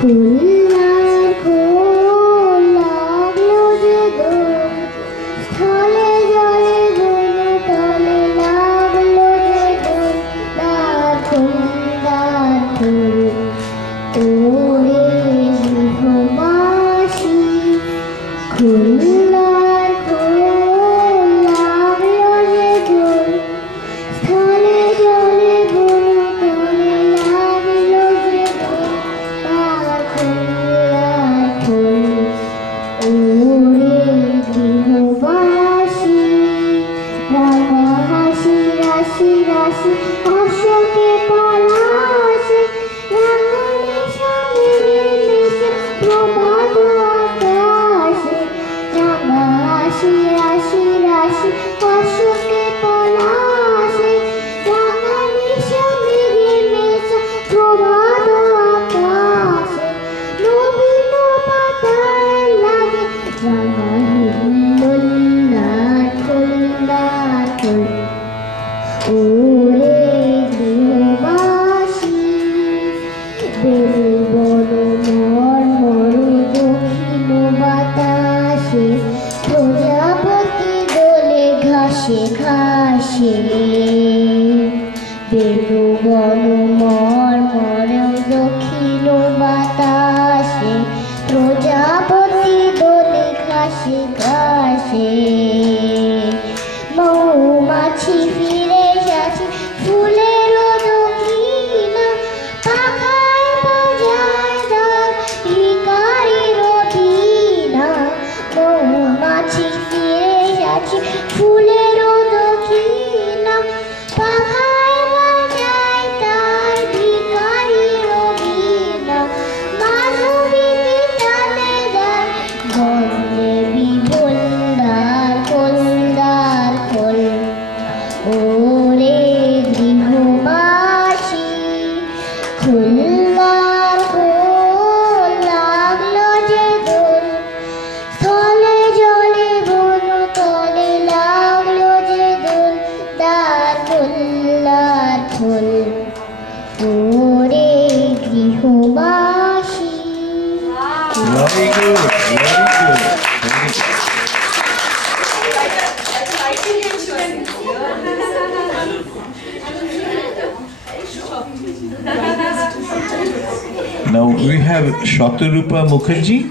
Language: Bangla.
খুলনার খোল লাগলো যে দোল, স্থলে জলে বনে তলে লাগলো যে দোল, দারুণ দারুণ ওরে গৃহবাসী। খুলনার খোল লাগলো যে দোল, স্থলে জলে বনে তলে লাগলো যে দোল, ওরে গৃহবাসী। রাঙা হাসি রাশি রাশি অশোকে পলাশে, রাঙা নেশা মেঘে নেশে প্রভাত আকাশে। রাঙা হাসি রাশি রাশি অশোকে পলাশে, রাঙা নেশা মেঘে নেশে প্রভাত আকাশে। নবীন পাতায় লাগে রাঙা হিল্লোল নাট্যল নাট্যল ওরে গৃহবাসী। বেল বন মর্মর দক্ষিণ বাতাসে, প্রজাপতি দোলে ঘাসে ঘাসে। বেল বন মর্মর দক্ষিণ বাতাসে, প্রজাপতি দোলে ঘাসে ঘাসে। মৌমাছি ফিরে যাচ্ছে ফুলের দক্ষিণা, পাখায় বাজায় দার ভিখারির বীণা। মৌমাছি ফিরে যাচ্ছে ফুলের দক্ষিণা, পাখায় বাজায় তার ভিখারির বীণা। মাধবী টানে দার গন্ধে বিভোল দ্বার খোল দ্বার খোল ওরে গৃহবাসী। খুলনার খোল লাগলো যে দোল, স্থলে জলে বন তলে লাগলো যে দোল, দ্বার খোল দ্বার খোল ওরে গৃহবাসী। Very good, very good. Now we have Shatarupa Mukherjee.